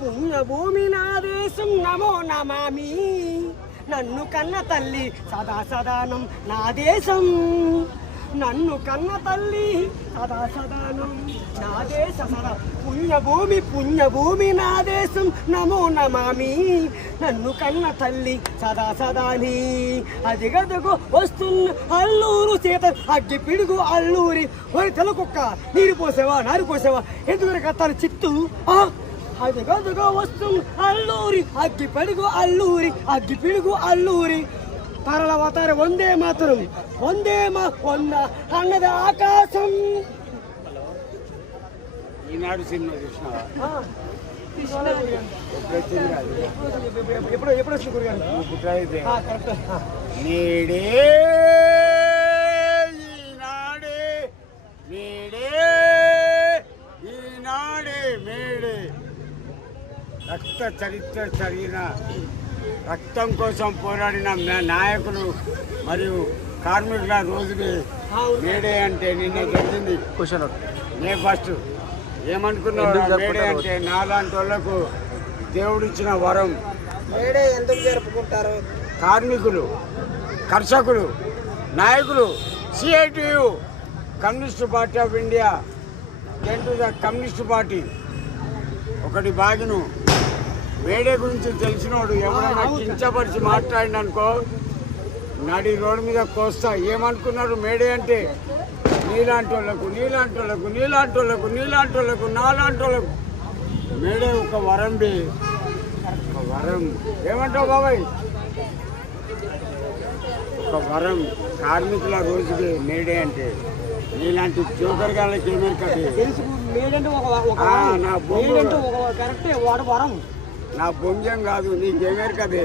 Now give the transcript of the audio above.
పుణ్యభూమి నా దేశం నమో నమామి, నన్ను కన్న తల్లి సదా సదానం నా దేశం, నన్ను కన్న తల్లి సదా సదానం నా దేశం. పుణ్యభూమి పుణ్యభూమి నా దేశం నమో నమామి, నన్ను కన్న తల్లి సదా సదాని. అది గదకు వస్తున్న అల్లూరు సీత అగ్గి పిడుగు అల్లూరి. ఒరి తెలకుక్క నీరు పోసావా నారు పోసావా ఎందుకు కత్తారు చిత్తు. అది గదుగా వస్తున్న అల్లూరి అగ్గి పిడుగు అల్లూరి అగ్గి పిడుగు అల్లూరి. తరల అవతార వందే మాతరం వందే మా వంద అన్నది ఆకాశం. ఈనాడు సినిమా చూసినావా? ఎప్పుడు వచ్చిన గురుగారు నేడే ఈనాడే నేడే ఈనాడే మేడే. రక్త చరిత్ర చదివిన, రక్తం కోసం పోరాడిన నాయకులు మరియు కార్మికుల రోజుకి మేడే అంటే నిన్న జరిగింది. మే 1 ఏమనుకున్నారు? మేడే అంటే నాలాంటి వాళ్ళకు దేవుడిచ్చిన వరం. మేడే ఎందుకు జరుపుకుంటారు? కార్మికులు, కర్షకులు, నాయకులు, CITU communist party of India, communist party ఒకటి బాగిను. మేడే గురించి తెలిసినోడు ఎవరైనా కించపరిచి మాట్లాడిననుకో నడి రోడ్డు మీద కోస్తా. ఏమనుకున్నారు? మేడే అంటే నీలాంటి వాళ్ళకు నీలాంటి వాళ్ళకు నీలాంటి వాళ్ళకు నీలాంటి వాళ్ళకు నాలాంటి వాళ్ళకు మేడే ఒక వరం బి, ఒక వరం. ఏమంటావు బాబాయ్? ఒక వరం. కార్మికుల రోజుకి మేడే అంటే నీలాంటి జోకర్ గాళ్ళకి ఏమేరు కదా. నా బొంగం కాదు, నీకేమేరు కదే.